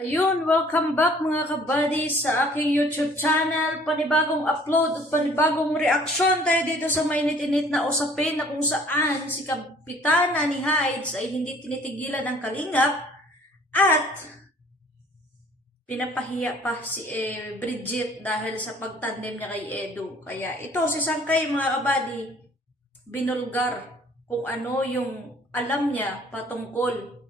Ayun, welcome back mga kabady sa aking YouTube channel. Panibagong upload at panibagong reaksyon tayo dito sa mainit-init na usapin na kung saan si Kapitana ni Hides ay hindi tinitigilan ng kalingap at pinapahiya pa si Bridget dahil sa pagtandem niya kay Edu. Kaya ito si Sangkay mga kabady, binulgar kung ano yung alam niya patungkol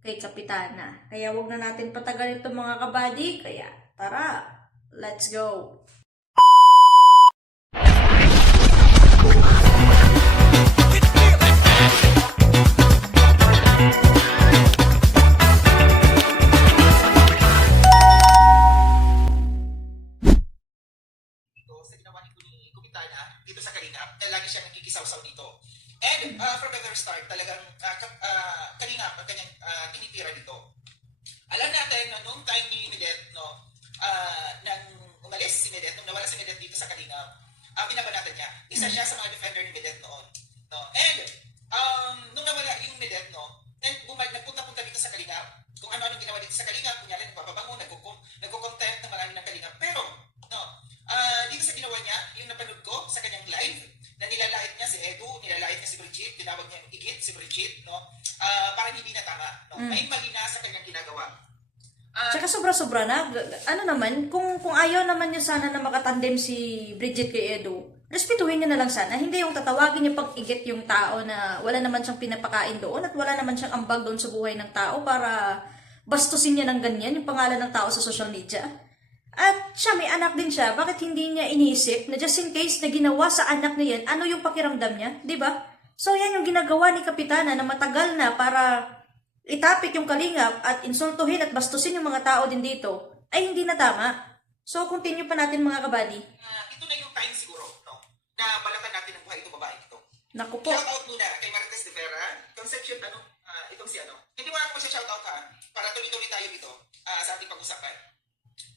kay Kapitana. Kaya wag na natin patagalin ito mga kabady. Kaya tara, let's go! Sa ginawa ni Kapitana dito sa Kalingap na lagi siyang nagkikisaw-saw dito. And from the very start, talagang Kalingap ang kanyang tinitira dito. Alam natin na noong time ni Medet, nang umalis si Medet, nung nawala si Medet dito sa Kalingap, binabanatan niya. Isa siya sa mga defender ni Medet noon. No? And nung nawala yung Medet, nagpunta-punta dito sa Kalingap. Kung ano-ano ginawa dito sa Kalingap, kunyari nagpapabango, nagko-content ng marami ng Kalingap. Pero, dito sa ginawa niya, yung napanood ko sa kanyang live, na nilalait niya si Edu, nilalait niya si Bridget, tinawag niya yung igit si Bridget, parang hindi na tama. May mali na sa kanyang ginagawa. Tsaka sobra-sobra na. Ano naman, kung ayaw naman niya sana na makatandem si Bridget kay Edu, respetuhin niya na lang sana. Hindi yung tatawagin niya pang igit yung tao na wala naman siyang pinapakain doon at wala naman siyang ambag doon sa buhay ng tao para bastusin niya ng ganyan yung pangalan ng tao sa social media. At siya, may anak din siya. Bakit hindi niya iniisip na just in case na ginawa sa anak niya yan, ano yung pakiramdam niya? Diba? So, yan yung ginagawa ni Kapitana na matagal na para itapik yung kalingap at insultuhin at bastusin yung mga tao din dito, ay hindi na tama. So, continue pa natin mga kabady. Ito na yung time siguro, na balatan natin ang buhay itong babae ito. Naku po. Shoutout muna kay Marites de Vera, Concepcion, itong si Hindi mo ako siya shoutout para tuloy-tuloy tayo dito sa ating pag-usapan.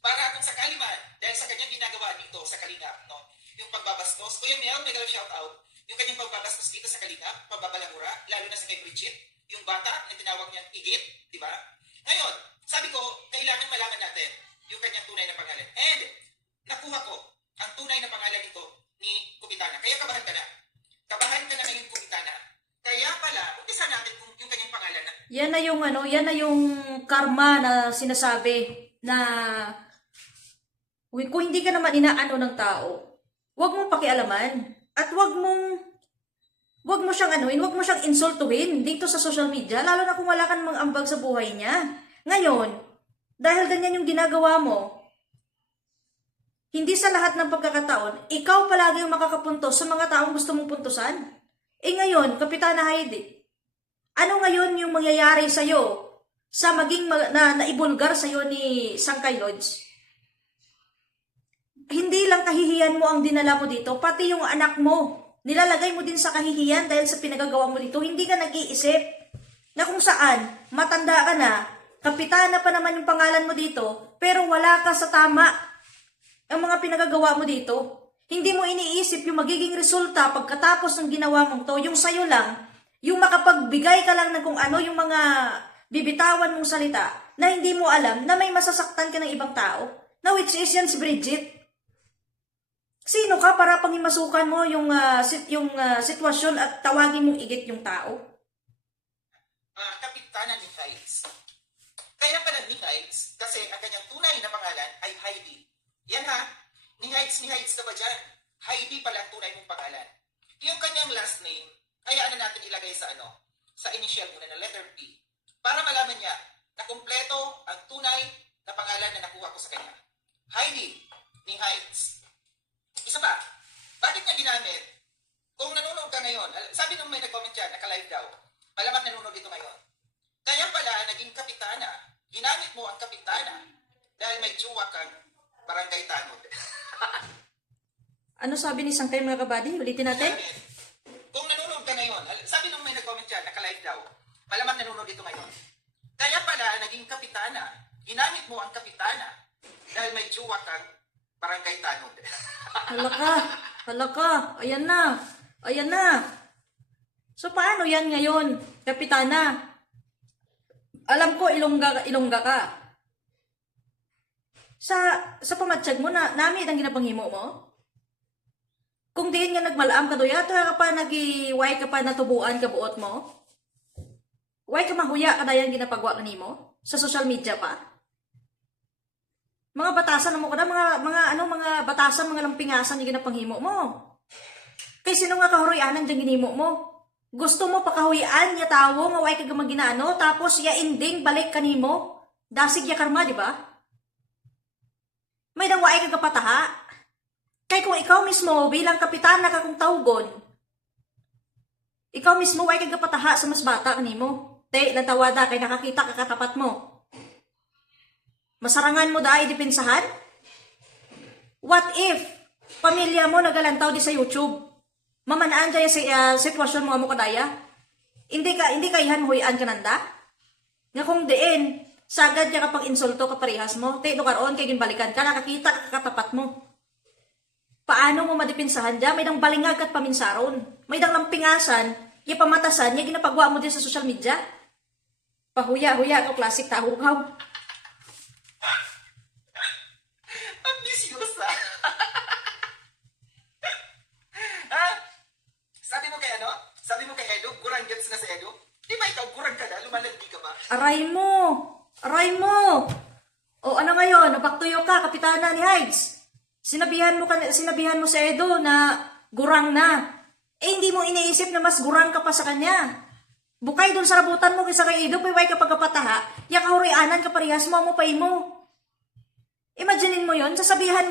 Para kung sakali man, dahil sa kanyang ginagawa dito sa Kalingap, yung pagbabastos, Kuya Mel, may shout out, yung kanyang pagbabastos dito sa Kalingap, pagbabalangura, lalo na sa kay Bridget, yung bata na tinawag niyang igit, di ba? Ngayon, sabi ko, kailangan malaman natin yung kanyang tunay na pangalan. And, nakuha ko ang tunay na pangalan nito ni Kapitana. Kaya kabahan ka na. Kabahan ka na ngayon, Kapitana. Kaya pala, umpisa natin kung yung kanyang pangalan na. Yan na yung karma na sinasabi na kung hindi ka naman inaano ng tao, wag mong pakialaman at wag mo siyang anuin, wag mo siyang insultuhin dito sa social media, lalo na kung wala ka namang ambag sa buhay niya. Ngayon, dahil ganyan yung ginagawa mo, hindi sa lahat ng pagkakataon, ikaw palagi yung makakapuntos sa mga taong gusto mong puntusan. Ngayon, Kapitana Heidi, ano ngayon yung mangyayari sa'yo sa maging naibulgar sa'yo ni Sangkay Lodge? Hindi lang kahihiyan mo ang dinala mo dito, pati yung anak mo, nilalagay mo din sa kahihiyan dahil sa pinagagawa mo dito. Hindi ka nag-iisip na kung saan, matanda ka na, Kapitana pa naman yung pangalan mo dito, pero wala ka sa tama ang mga pinagagawa mo dito. Hindi mo iniisip yung magiging resulta pagkatapos ng ginawa mong to, yung sayo lang, yung makapagbigay ka lang ng kung ano yung mga bibitawan mong salita na hindi mo alam na may masasaktan ka ng ibang tao, na which is yan si Bridget. Sino ka para pangimasukan mo yung sitwasyon at tawagin mong igit yung tao? Kapitana ni Hides. Kaya pala ni Hides, kasi ang kanyang tunay na pangalan ay Heidi. Yan ni Hides ka ba dyan? Heidi pala ang tunay mong pangalan. Yung kanyang last name, kaya natin ilagay sa sa initial muna na letter P, para malaman niya na kumpleto ang tunay na pangalan na nakuha ko sa kanya. Heidi ni Hides. Isa pa, bakit niya ginamit? Kung nanonood ka ngayon, sabi nung may nag-comment dyan, naka-live daw, malamang nanonood dito ngayon. Kaya pala, naging Kapitana, ginamit mo ang Kapitana dahil may tsuwa kang barangay tanod. Ano sabi ni Sangkay mga kabady? Ulitin natin. Kung nanonood ka ngayon, sabi nung may nag-comment dyan, naka-live daw, malamang nanonood dito ngayon. Kaya pala, naging Kapitana, ginamit mo ang Kapitana dahil may tsuwa kang barangay tanod. Halaka, ayan na. So paano yan ngayon, Kapitana? Alam ko Ilongga ka. sa pamatsyag mo na nami ang ginapanghimo mo? Kung diin nga nagmalaam ka doya, ka pa way ka pa natubuan ka buot mo? Way ka mahuya ka dayan ginapagwa ka nimo? Sa social media pa? Mga batasan mo kada, mga batasan, mga lampingasan yung ginapanghimo mo. Kay sino nga kahurianan dyan ginimo mo? Gusto mo pakahuyan ya tawo nga way ka ginaano, tapos ya inding balik kanimo. Dasig ya karma, di ba? May nang way ka kapataha. Kay kung ikaw mismo bilang kapitan na kakong tawgon, ikaw mismo way ka kapataha sa mas bata kanimo. Te, natawada kay nakakita ka katapat mo. Masarangan mo da idipinsahan? What if pamilya mo nagalantaw di sa YouTube? Mamanaan daya sa sitwasyon mo kadaya? Hindi ka ihan huyan ka nanda? Nga kung diin, sagad niya kapag insulto ka parehas mo, te, no karoon kay ginbalikan ka, nakakita ka katapat mo. Paano mo madipinsahan dyan? May dang balingag at paminsaron. May dang lampingasan, yung pamatasan, yung ginapagwa mo din sa social media. Pahuya-huya ka, klasik tahukaw. Ambisius ah. Ha? Sabi mo kay ano? Sabi mo kay Edo, gurang gets na si Edo? Di ba ikaw gurang ka na? Lumalandi ka ba? Aray mo! Aray mo! O ano ngayon? Napaktuyo ka, kapitana ni Hides. Sinabihan mo sa Edo na gurang na. Eh hindi mo iniisip na mas gurang ka pa sa kanya. Bukay doon sa rabutan mo kaysa kay Edo, payway ka pagkapataha, yakahurianan ka parehas mo pay mo. Imaginin mo yon, sasabihan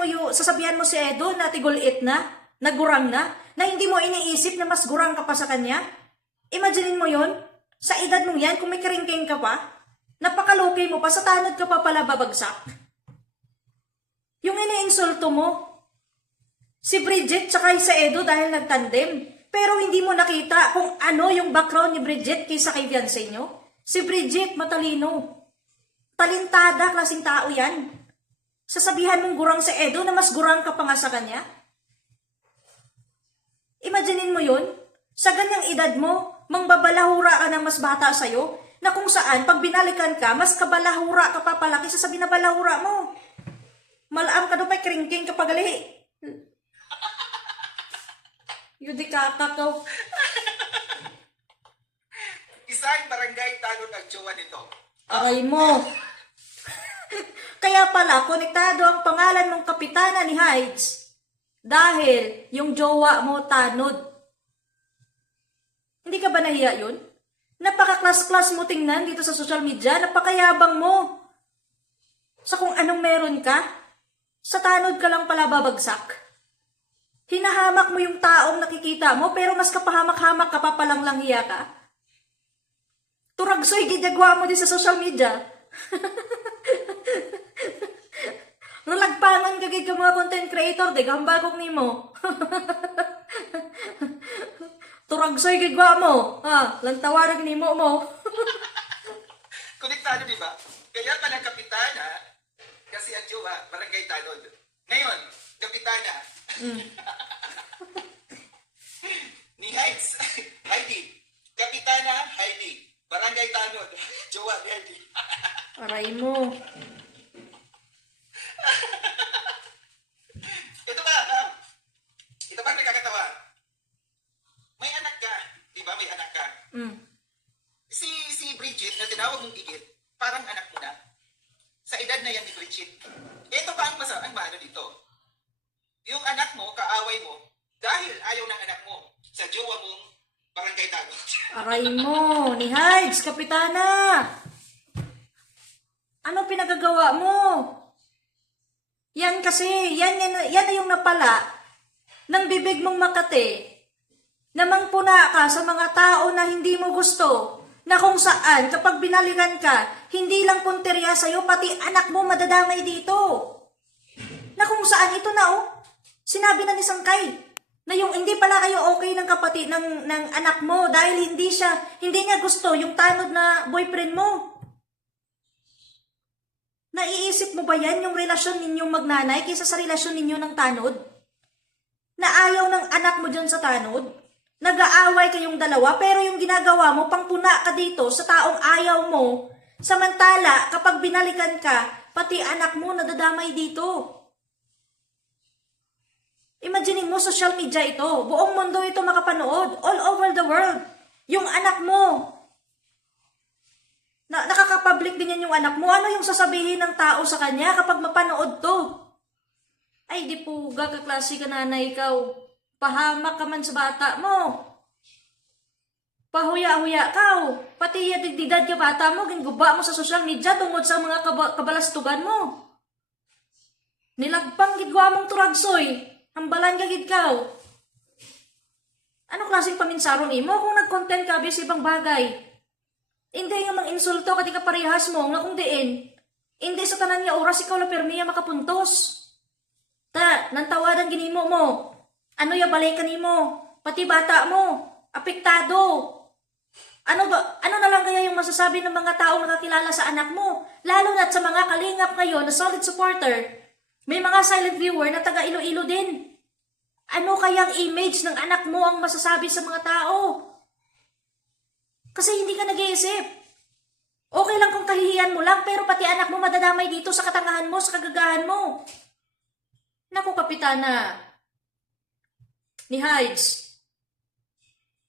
mo si Edo na tigulit na gurang na hindi mo iniisip na mas gurang ka pa sa kanya. Imaginin mo yon, sa edad mong yan, kung may karingking ka pa, napakaluki mo pa, sa tanod ka pa pala babagsak. Yung iniinsulto mo, si Bridget tsaka sa Edo dahil nagtandem. Pero hindi mo nakita kung ano yung background ni Bridget kaysa kay fiancé nyo. Si Bridget matalino. Talintada, klaseng tao yan. Sasabihan mong gurang sa Edo na mas gurang ka pa nga sa kanya. Imaginin mo yun, sa ganyang edad mo, mangbabalahura ka ng mas bata sa'yo, na kung saan, pag binalikan ka, mas kabalahura ka pa pala kaysa sa binabalahura mo. Malaam ka doon pa'y kringking kapag gali. Yudi kakakaw. Isang barangay tanod ang jowa nito. Aray mo. Kaya pala, konektado ang pangalan ng kapitana ni Hides. Dahil yung jowa mo tanod. Hindi ka ba nahiya yun? Napaka-class-class mo tingnan dito sa social media. Napakayabang mo. Sa kung anong meron ka, sa tanod ka lang pala babagsak. Hinahamak mo yung taong nakikita mo, pero mas kapahamak-hamak ka pa palang langhiya ka. Turagsoy, gidagwa mo din sa social media. Rulagpangan kagig ka mga content creator, de gambal kong nimo. Turagsoy, gidagwa mo. Lantawarag nimo mo. Konektado, di ba? Kaya pala kapitana, kasi ang jowa, barangay tanod. Ngayon, kapitana, ni Heights, Heidi. Kapitana, Heidi. Barangay tanod, jowa ni Heidi. Aray mo. Ito ba nakakatawa? May anak ka, di ba? May anak ka. Si Bridget na tinawag mong gigit, parang anak mo na. Sa edad na yan ni Bridget. Ito ba ang maano dito? Yung anak mo, kaaway mo, dahil ayaw ng anak mo sa jowa mong barangay tanod. Aray mo. Ni Hides, kapitana. Ano pinagagawa mo? Yan kasi, yan na yung napala ng bibig mong Makati. Namang puna ka sa mga tao na hindi mo gusto, na kung saan kapag binalikan ka, hindi lang punteriya sa'yo, pati anak mo madadamay dito. Na kung saan ito na sinabi na ni Sangkay, na yung hindi pala kayo okay ng kapatid ng anak mo dahil hindi niya gusto yung tanod na boyfriend mo. Naiisip mo ba yan yung relasyon ninyong magnanay kaysa sa relasyon ninyo ng tanod? Na ayaw ng anak mo dyan sa tanod? Nag-aaway kayong dalawa pero yung ginagawa mo, pangpuna ka dito sa taong ayaw mo. Samantala, kapag binalikan ka, pati anak mo nadadamay dito. Imaginein mo, social media ito. Buong mundo ito makapanood. All over the world. Yung anak mo. Nakaka-public din yan yung anak mo. Ano yung sasabihin ng tao sa kanya kapag mapanood to? Ay, di po, gagaklase ka nanay ikaw. Pahamak ka man sa bata mo. Pahuya-huya ka. Pati yadigdidad ka bata mo, ginguba mo sa social media tungod sa mga kabalastugan mo. Nilagpang gidwa mong turagsoy. Hambalan ka gid ka. Ano klaseng paminsaron imo kung nag-content ka bis ibang bagay? Hindi nga mang insulto kati ka parehas mo nga kung diin. Hindi sa tanan nga oras ikaw la permiya makapuntos. Nantawadan ginimo mo. Ano ya balay kanimo? Pati bata mo, apektado. Ano na lang kaya yung masasabi ng mga taong nakakilala sa anak mo? Lalo na sa mga kalingap ngayon na solid supporter. May mga silent viewer na taga Iloilo din. Ano kayang image ng anak mo ang masasabi sa mga tao? Kasi hindi ka nag-iisip. Okay lang kung kahihiyan mo lang, pero pati anak mo madadamay dito sa katangahan mo, sa kagagahan mo. Naku, Kapitana. Ni Hides.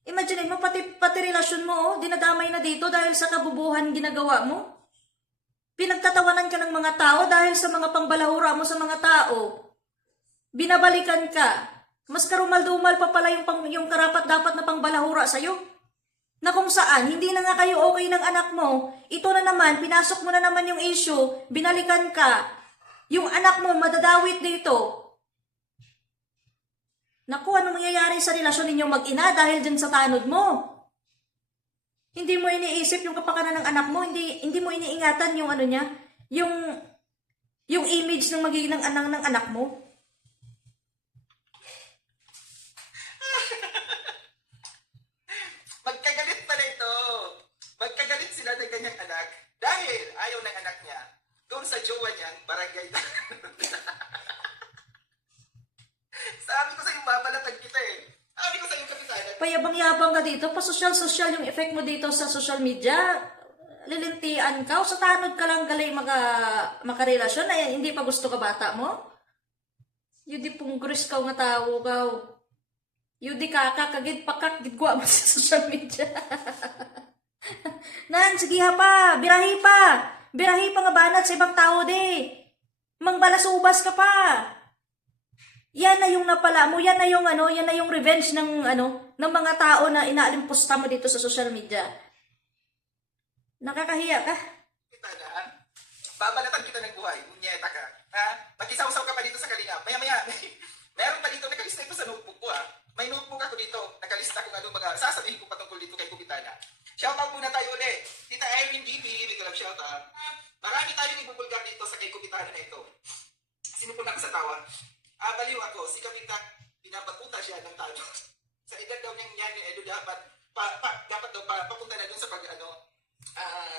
Imagine mo, pati relasyon mo, dinadamay na dito dahil sa kabubuhan ginagawa mo. Pinagtatawanan ka ng mga tao dahil sa mga pangbalahura mo sa mga tao. Binabalikan ka. Mas karumal-dumal pa pala yung karapat-dapat na pangbalahura sa'yo. Na kung saan, hindi na nga kayo okay ng anak mo. Ito na naman, pinasok mo na naman yung issue, binalikan ka. Yung anak mo madadawit dito. Naku, ano mangyayari sa relasyon ninyong mag-ina dahil dyan sa tanod mo? Hindi mo iniisip yung kapakanan ng anak mo, hindi mo iniingatan yung ano niya, yung image ng magiging ng anak mo. Magkagalit pala ito. Magkagalit sila ng kanyang anak dahil ayaw ng anak niya doon sa jowa niyang barangay. Sabi ko sa'yo, babalatag kita eh. Sabi ko sa'yo, Kapitana. Payabang-yabang ka dito, pa-social-social yung effect mo dito sa social media. Lilintian ka, o sa tanod ka lang galay makarelasyon na hindi pa gusto ka bata mo? Yudi punggris ka nga tao ka. Yudi kagid pakak gidgwa mo sa social media. Nan, sige ha pa, birahi pa. Birahi pa nga banat sa ibang tao de. Mangbalasubas ka pa. Yan na yung napala mo, yan na yung revenge ng mga tao na inaalimpusta mo dito sa social media. Nakakahiya ka. Kapitana, babalatan kita ng buhay. Munyeta ka. Ha? Mag-isaw-saw ka pa dito sa kalingap. Maya-maya, meron pa dito, nakalista ito sa notebook ko ha. May notebook ako dito. Nakalista kung anong mga sasabihin ko patungkol dito kay Kapitana. Shoutout muna tayo ulit. Tita Erin GP, may ko lang shoutout. Marami tayong ibubulgar dito sa kay Kapitana na ito. Sinupon ako sa tawa. Baliw ako, si Kapitan, pinapatuta siya ng talo. Sa edad daw niyang yan ni Edo, dapat daw papunta na dun sa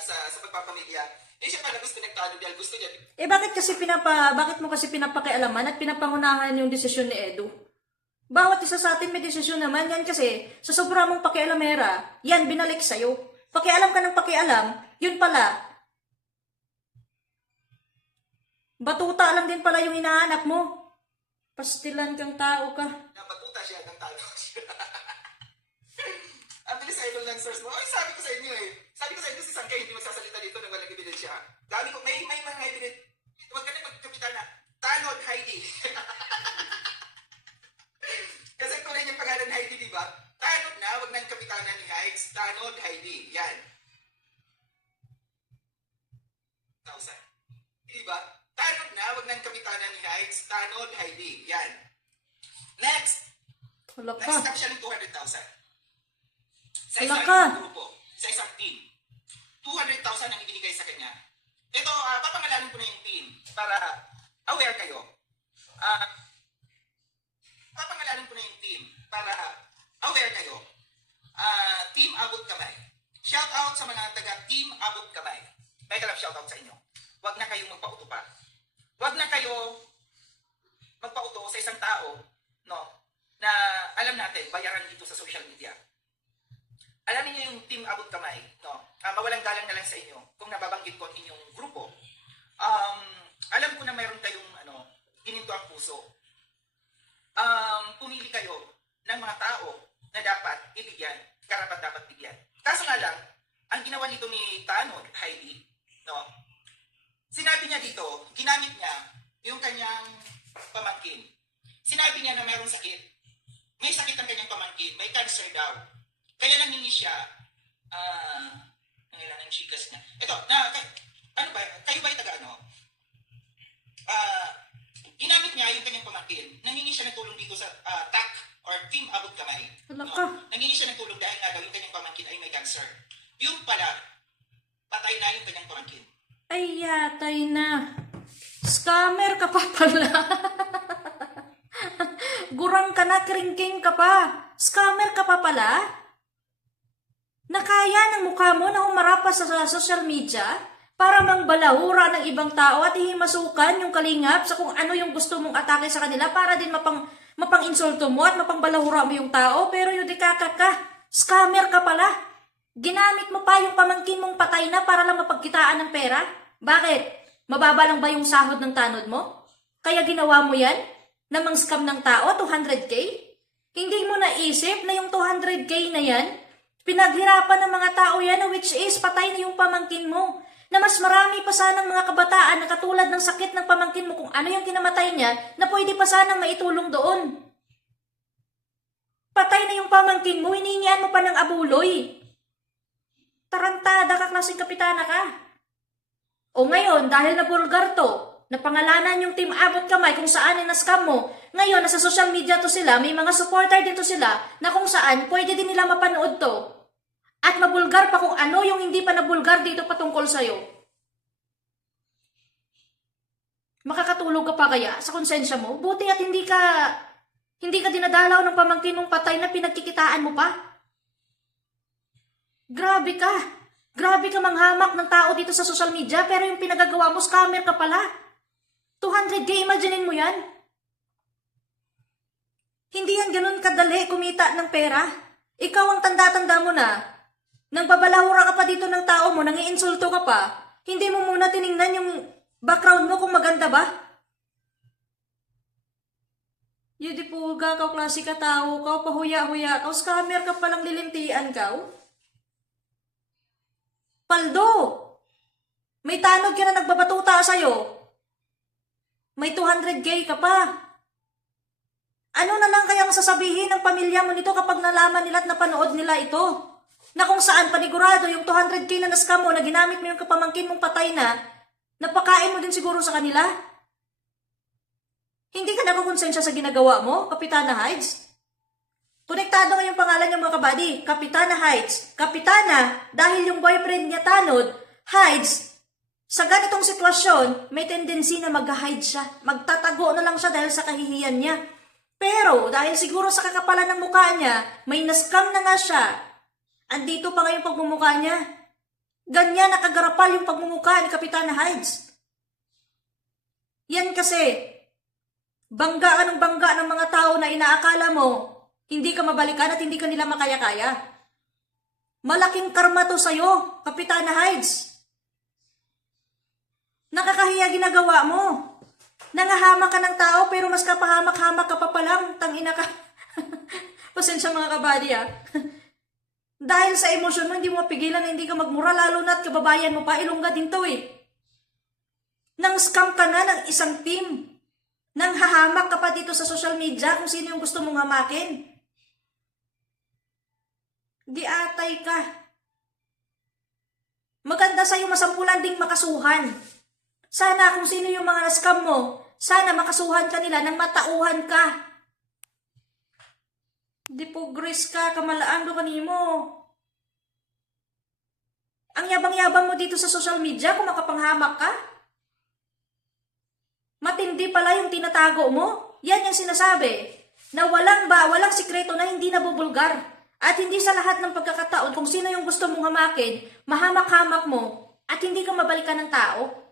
sa pagpapamilya. Eh siya pala gusto nagtalo dahil gusto niya. Bakit mo kasi pinapakialaman at pinapangunahan yung desisyon ni Edu? Bawat isa sa atin may desisyon naman yan kasi sa sobra mong pakialamera, yan binalik sa'yo. Pakialam ka ng pakialam, yun pala. Batuta lang din pala yung hinahanap mo. Pastilan kang tao ka. Napatuta siya ng talo. Ang bilis idol ng source mo. Ay, sabi ko sa inyo eh. Sabi ko sa inyo si Sangkay hindi magsasalita dito nang walang ebidensya. Dami ko, may mga ebidensya. Huwag ka na magkapitana. Tanod Heidi. Kasi tunay niyang pangalan Heidi, di ba? Tanod na, wag nang kapitana ni Heids. Tanod Heidi. Yan. 1,000. Di ba? Tanod na, wag nang kapitana ni Heids. Tanod Heidi. Yan. Next. Wala ka. Next step siya ng 200,000. Sa Wala isang ka. grupo, sa isang team. 200,000 ang ibinigay sa kanya. Ito, papangalanin ko na yung team para aware kayo. Papangalanin ko na yung team para aware kayo. Team Abot Kamay. Shout out sa mga taga Team Abot Kamay. May kalap shout out sa inyo. Huwag na kayong magpauto pa. Huwag na kayo magpauto sa isang tao, no, na alam natin, bayaran dito sa social media. Alam niyo yung Team Abot Kamay, no? Mawalang galang na lang sa inyo kung nababanggit ko ang inyong grupo. puso. Pumili kayo ng mga tao na dapat ibigyan, karapat dapat bigyan. Kaso nga lang, ang ginawa nito ni Tanod, Heidi, no? Sinabi niya dito, ginamit niya yung kanyang pamangkin. Sinabi niya na mayroong sakit. May sakit ang kanyang pamangkin, may cancer daw. Kaya nangingi siya, nangilan ng chikas niya. Ito, ano ba, kayo ba yung taga ano? Ginamit niya yung kanyang pamangkin. Nangingi siya ng tulong dito sa TAC or Team Abot Kamay. Wala No? ka. Nangingi siya ng tulong dahil nga daw yung kanyang pamangkin ay may cancer. Yung pala, patay na yung kanyang pamangkin. Ay, yatay na. Scammer ka pa pala. Gurang ka na, kringking ka pa. Scammer ka pa pala? Nakaya ng mukha mo na humarap pa sa social media para mangbalahura ng ibang tao at ihimasukan yung kalingap sa kung ano yung gusto mong atake sa kanila para din mapang-insulto mo at mapangbalahura mo yung tao, pero yung dikakak ka, scammer ka pala. Ginamit mo pa yung pamangkin mong patay na para lang mapagkitaan ng pera? Bakit? Mababa lang ba yung sahod ng tanod mo? Kaya ginawa mo yan? Na mang-scam ng tao, 200k? Hindi mo naisip na yung 200k na yan, pinaghirapan ng mga tao yan, which is patay na yung pamangkin mo. Na mas marami pa sanang mga kabataan na katulad ng sakit ng pamangkin mo kung ano yung kinamatay niya na pwede pa sanang maitulong doon. Patay na yung pamangkin mo, hiningian mo pa ng abuloy. Tarantada ka, klaseng kapitana ka. O ngayon, dahil na bulgar to, napangalanan yung Team Abot Kamay kung saan ay na-scam mo, ngayon nasa social media to sila, may mga supporter dito sila na kung saan pwede din nila mapanood to. At mabulgar pa kung ano yung hindi pa nabulgar dito patungkol sa'yo. Makakatulog ka pa kaya sa konsensya mo? Buti at hindi ka dinadalaw ng pamangkin mong patay na pinagkikitaan mo pa. Grabe ka. Grabe ka manghamak ng tao dito sa social media pero yung pinagagawa mo, scammer ka pala. 200k, imaginein mo yan. Hindi yan ganun kadali kumita ng pera. Ikaw ang tanda-tanda mo na. Nang babalahura ka pa dito ng tao mo, nang iinsulto ka pa, hindi mo muna tiningnan yung background mo kung maganda ba? Yudi pulga ka, klase ka tao ka, pahuya-huya ka, scammer ka palang lilintian ka. Paldo! May tanod ka na nagbabatuta sa'yo. May 200k ka pa. Ano na lang kayang sasabihin ng pamilya mo nito kapag nalaman nila at napanood nila ito? Na kung saan panigurado yung 200k na na-scam mo na ginamit mo yung kapamangkin mong patay na, napakain mo din siguro sa kanila? Hindi ka nakukonsensya sa ginagawa mo, Kapitana Hides? Konektado nga yung pangalan ng mga kabady, Kapitana Hides. Kapitana, dahil yung boyfriend niya Tanod, Hides, sa ganitong sitwasyon, may tendency na mag-hide siya. Magtatago na lang siya dahil sa kahihiyan niya. Pero dahil siguro sa kakapalan ng mukha niya, may na-scam na nga siya. Andito pa nga yung pagmumukha niya. Ganyan nakagarapal yung pagmumukha ni Kapitana Hides. Yan kasi, bangga ka ng bangga ng mga tao na inaakala mo, hindi ka mabalikan at hindi ka nila makaya-kaya. Malaking karma to sa'yo, Kapitana Hides. Nakakahiya ginagawa mo. Nangahamak ka ng tao pero mas kapahamak-hamak ka pa palang, tangina ka. Pasensya mga kabady ah. Dahil sa emosyon mo, hindi mo mapigilan na hindi ka magmura, lalo na at kababayan mo pa, Ilongga din to eh. Nang scam ka na ng isang team. Nang hahamak ka pa dito sa social media kung sino yung gusto mong hamakin. Di atay ka. Maganda sa'yo masampulan ding makasuhan. Sana kung sino yung mga na-scam mo, sana makasuhan ka nila nang matauhan ka. Di po gris ka, kamalaan do kanimo. Ang yabang-yabang mo dito sa social media kung makapanghamak ka. Matindi pala yung tinatago mo. Yan yung sinasabi. Na walang sikreto na hindi nabubulgar. At hindi sa lahat ng pagkakataon kung sino yung gusto mong hamakin, mahamak-hamak mo at hindi ka mabalikan ng tao.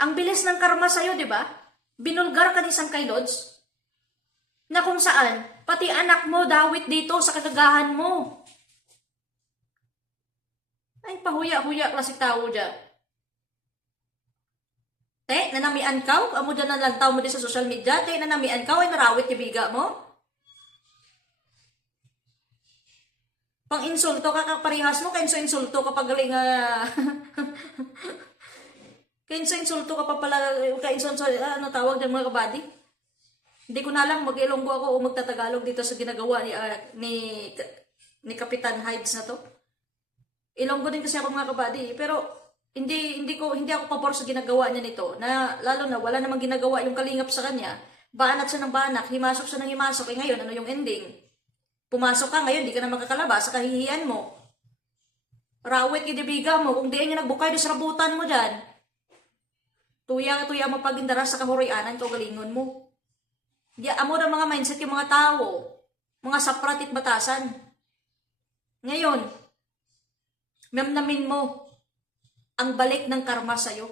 Ang bilis ng karma sa'yo, di ba? Binulgar ka ni Sangkay Lods. Na kung saan, pati anak mo dawit dito sa kagagahan mo. Ay, pahuya-huya klase tao dyan. Te, nanamian ka? Amo dyan nalantaw mo din sa social media. Te, nanamian ka? Ay narawit yung biga mo? Pang insulto ka kaparihas mo, insulto ka pagaling insulto ka pa pala, ano tawag ng mga kabady? Hindi ko na lang mag-Ilonggo ako o magtatagalog dito sa ginagawa ni Kapitan Hides na to. Ilonggo din kasi ako mga kabady, pero hindi ako pabor sa ginagawa niya nito, na lalo na wala namang ginagawa yung kalingap sa kanya. Banat siya ng banak, himasok siya ng himasok, ngayon ano yung ending? Pumasok ka ngayon, di ka na makakalabas sa kahihiyan mo. Rawit idibiga mo, kung di nga nagbukay doon sa rabutan mo dyan. Tuya mo pagindara sa kahurianan, kagalingon mo. Di amo na mga mindset yung mga tao, mga saprat at batasan. Ngayon, mamnamin mo ang balik ng karma sa'yo,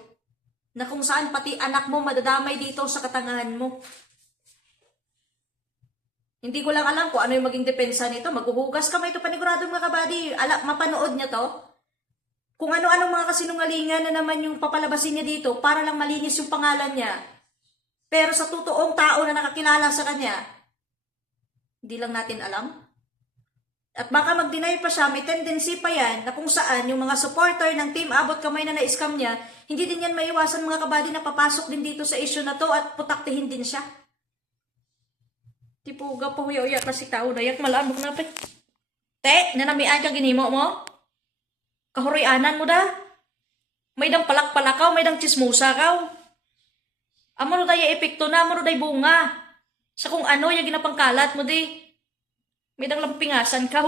na kung saan pati anak mo madadamay dito sa katangahan mo. Hindi ko lang alam kung ano yung maging depensa nito. Maghuhugas kamay ito paniguradong mga kabady. Mapanood niya to. Kung ano-anong mga kasinungalingan na naman yung papalabasin niya dito para lang malinis yung pangalan niya. Pero sa totoong tao na nakakilala sa kanya, hindi lang natin alam. At baka mag-deny pa siya, may tendency pa yan na kung saan yung mga supporter ng Team Abot Kamay na na-scam niya, hindi din yan maiwasan mga kabady na papasok din dito sa issue na to at putaktihin din siya. Tipo, gapahuya-uya pa si tao na yak malaan mo na pa. Te, nanamian ka ginimo mo? Kahurianan mo da? May dang palak-palakaw, may dang chismusa kaw. Amo no day epekto na, amo no day bunga. Sa kung ano, yung ginapangkalat mo di. May dang lampingasan kaw.